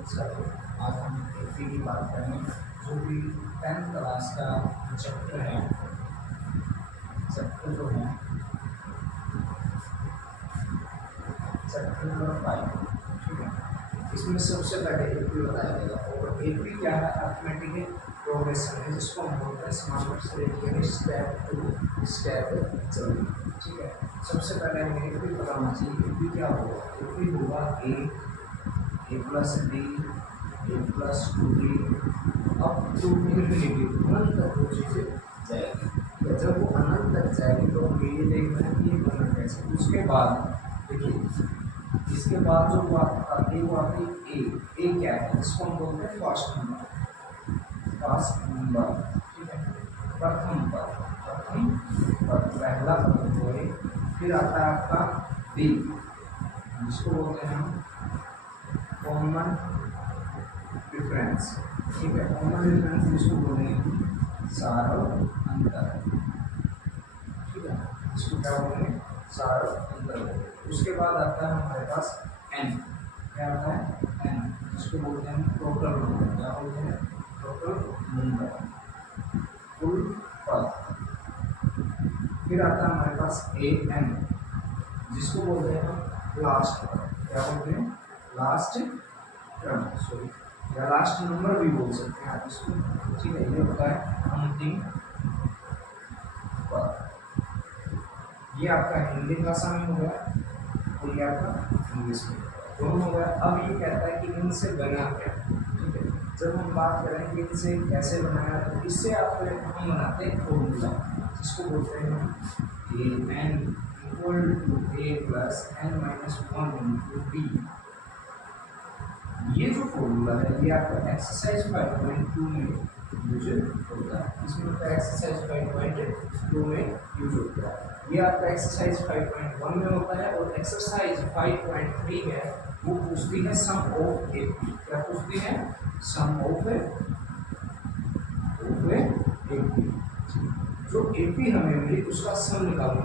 Sir आज हम AP की बात करेंगे जो कि 10th क्लास का चैप्टर है। चैप्टर जो है चैप्टर नंबर 5, ठीक है। इसमें सबसे पहले एपी बताया गया और एपी क्या है, अर्थमेटिक प्रोग्रेशन है जिसको हम बोलते हैं स्मार्ट से लेकर स्टेप टू स्टेप चलना, ठीक है। सबसे पहले हमें एपी बताना चाहिए। एपी क्या होगा? एपी होगा A plus B A plus 2b up to infinity, अनंत तक वो चीज़ें जाएगी। जब वो अनंत तक जाएगी तो हम ये देखना है कि अनंत कैसे। उसके बाद देखिए, इसके बाद जो बात आती है वो आती है ए क्या है? इसको हम बोलते हैं फर्स्ट नंबर, ठीक है। प्रथम पद पहला पद है। फिर आता है आपका बी जिसको बोलते हैं हम कॉमन डिफरेंस, ठीक है। कॉमन डिफरेंस जिसको बोलेंगे सारव अंतर, ठीक है। इसको क्या बोलेंगे? सारव अंतर। उसके बाद आता है हमारे पास एन, क्या आता है? एन जिसको बोलते हैं टोटल नंबर, क्या बोलते हैं? टोटल नंबर, कुल पद। फिर आता है हमारे पास ए एन जिसको बोलते हैं हम लास्ट पद, क्या बोलते हैं? लास्ट क्रम, सॉरी, या लास्ट नंबर भी बोल सकते हैं आप इसको, ठीक है। ये होता है अंतिम पद। ये आपका हिंदी भाषा में हो गया और ये आपका इंग्लिश में दोनों हो गया। अब ये कहता है कि इनसे बना क्या, ठीक है। जब हम बात करें कि इनसे कैसे बनाया तो इससे आप हम बनाते हैं फॉर्मूला जिसको बोलते हैं A N equal to A plus N minus 1 into B. ये जो फॉर्मूला है ये आपका एक्सरसाइज 5.2 में यूज होता है। इसमें आपका एक्सरसाइज 5.2 में यूज होता है। ये आपका एक्सरसाइज 5.1 में होता है और एक्सरसाइज 5.3 है वो पूछती है सम ऑफ एपी। क्या पूछती है? सम ऑफ एपी। जो एपी हमें मिली उसका सम निकालना,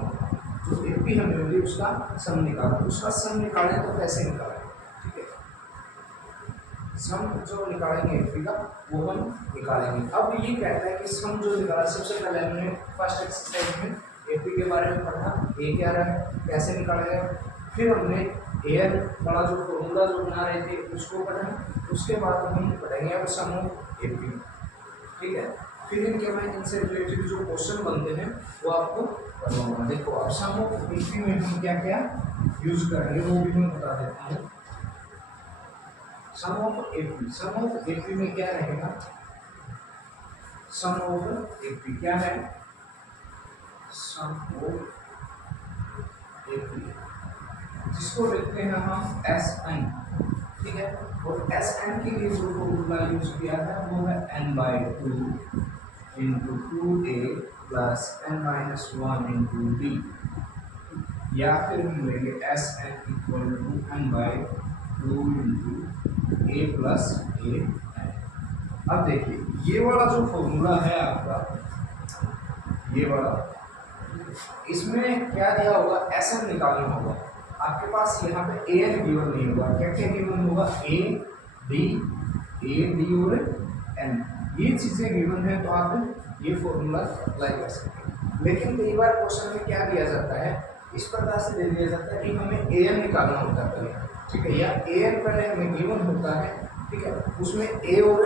जो एपी हमें मिली उसका सम निकालना। उसका सम निकालें तो कैसे निकालें? सम जो निकालेंगे एपी का वो हम निकालेंगे। अब ये कहता है कि सम जो निकाला, सबसे पहले हमने फर्स्ट एक्सरसाइज में एपी के बारे में पढ़ा, ए क्या रहा है, कैसे निकालेंगे। फिर हमने एयर वाला जो फॉर्मूला जो बना रहे थे उसको पढ़ा। उसके बाद हम पढ़ेंगे अब सम ऑफ एपी, ठीक है। फिर इनके मैं इनसे रिलेटेड जो क्वेश्चन बनते हैं वो आपको करवाऊंगा। देखो अब सम ऑफ एपी में हम क्या क्या यूज करेंगे वो भी मैं बता देता हूँ। सम ऑफ एपी में क्या रहेगा? सम ऑफ एपी क्या है? सम ऑफ एपी जिसको लिखते हैं हम एस एन, ठीक है। और एस एन के लिए जो फॉर्मूला यूज किया है वो है n/2 into 2a plus n-1 into b, या फिर हम लेंगे S N equal to n/2 into a plus a n। अब देखिए ये वाला जो फॉर्मूला है आपका, ये वाला, इसमें क्या दिया होगा? एस एन निकालना होगा। आपके पास यहाँ पे ए एन गिवन नहीं होगा। क्या क्या गिवन होगा? ए डी और एन, ये चीज़ें गिवन है तो आप ये फॉर्मूला अप्लाई कर सकते हैं। लेकिन कई बार क्वेश्चन में क्या दिया जाता है, इस प्रकार से दे दिया जाता है कि हमें ए एन निकालना होता है पहले, ठीक है, या ए एन पहले हमें गिवन होता है, ठीक है। उसमें ए और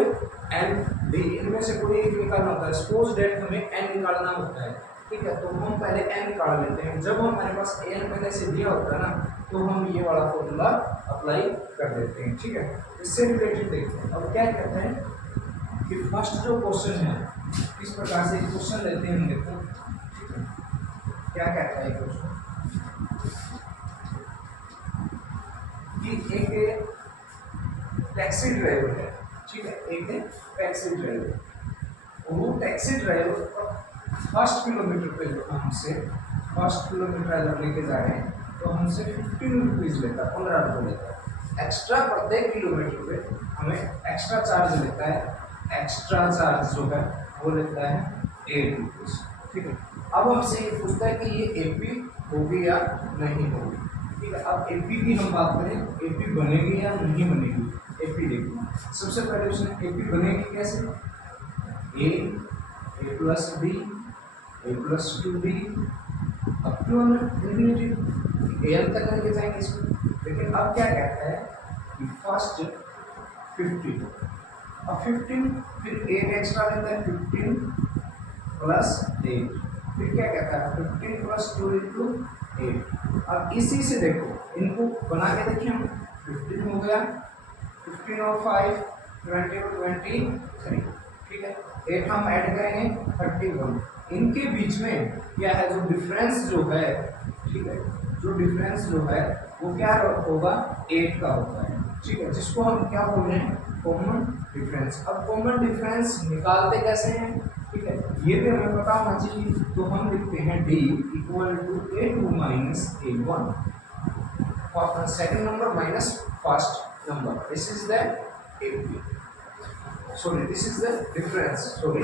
एन डी इनमें से कोई एक निकालना होता है। सपोज डेट हमें एन निकालना होता है, ठीक है, तो हम पहले एन निकाल लेते हैं। जब हमारे पास एन पहले से दिया होता है ना तो हम ये वाला फॉर्मूला अप्लाई कर देते हैं, ठीक है। इससे रिलेटेड देखते हैं। अब क्या कहते हैं कि फर्स्ट जो क्वेश्चन है इस प्रकार से क्वेश्चन लेते हैं हम, देखो, ठीक है। क्या कहता है क्वेश्चन कि एक टैक्सी ड्राइवर है, ठीक है, एक टैक्सी ड्राइवर, वो टैक्सी ड्राइवर फर्स्ट किलोमीटर पे जो हमसे फर्स्ट किलोमीटर अगर लेके जा रहे हैं तो हमसे 15 रुपीज़ लेता है, 15 रुपये लेता है एक्स्ट्रा प्रत्येक किलोमीटर पे। हमें एक्स्ट्रा चार्ज लेता है, एक्स्ट्रा चार्ज जो है वो लेता है 8 रुपीज़, ठीक है। अब हमसे ये पूछता है कि ये एपी होगी या नहीं होगी, ठीक है। अब एपी की हम बात करें, एपी बनेगी या नहीं बनेगी। एपी देखो, सबसे पहले उसने ए पी बनेगी कैसे, A plus B A plus 2b up to infinity, A तक लेके जाएंगे इसको। लेकिन अब क्या कहता है कि फर्स्ट 15, अब 15 फिर 8 एक्स्ट्रा लेता है, 15 प्लस 8, फिर क्या कहता है 15 प्लस 2 इंटू 8। अब इसी से देखो इनको बना के देखिए हम, 15 हो गया, 15 और 5 20 और 23, ठीक है, 8 हम ऐड करेंगे 31। इनके बीच में क्या है, जो डिफरेंस जो है, ठीक है, जो डिफरेंस जो है वो क्या होगा, 8 का होता है, ठीक है, जिसको हम क्या बोल रहे हैं, कॉमन डिफरेंस। अब कॉमन डिफरेंस निकालते कैसे हैं, ठीक है, ये भी हमें पता होना चाहिए। तो हम लिखते हैं d equal to a2 minus a1 और second number minus first number, this is the sorry this is the difference, sorry.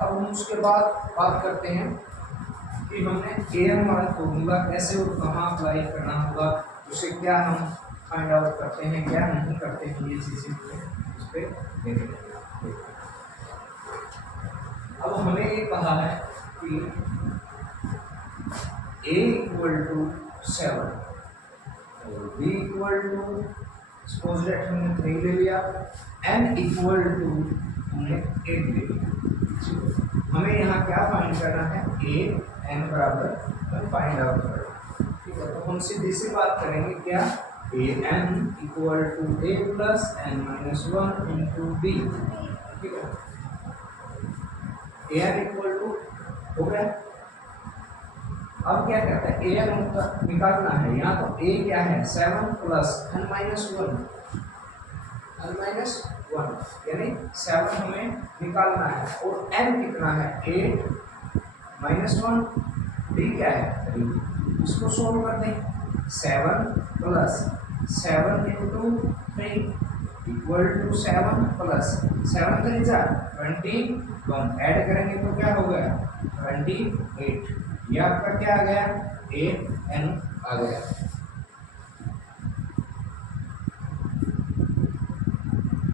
अब हम उसके बाद बात करते हैं कि हमने am वाला फॉर्मूला कैसे और कहाँ अप्लाई करना होगा, उसे क्या हम फाइंड आउट करते हैं, क्या नहीं करते हैं, ये चीज़ें उस पर देखेंगे। अब हमें ये कहा है कि a इक्वल टू 7 और b equal to, suppose that हमने 3 ले लिया, n इक्वल टू हमने 8 ले लिया। हमें यहाँ क्या फाइंड करना है, a n बराबर फाइंड आउट करना, ठीक है। तो हम सीधी सी बात करेंगे क्या, a n equal to a plus n minus 1 into b, ठीक है, a n इक्वल टू हो गया। अब क्या कहता है, a n निकालना है, यहाँ तो a क्या है 7 प्लस n माइनस 1 यानी 7 हमें निकालना है, और n कितना है 8 माइनस 1, d क्या है 3, इसको सोल्व कर दें। 7 plus 7 into 3 equal to 7 plus 7 3 जा 21, ऐड करेंगे तो क्या हो गया 28, ये आपका क्या आ गया, a n आ गया।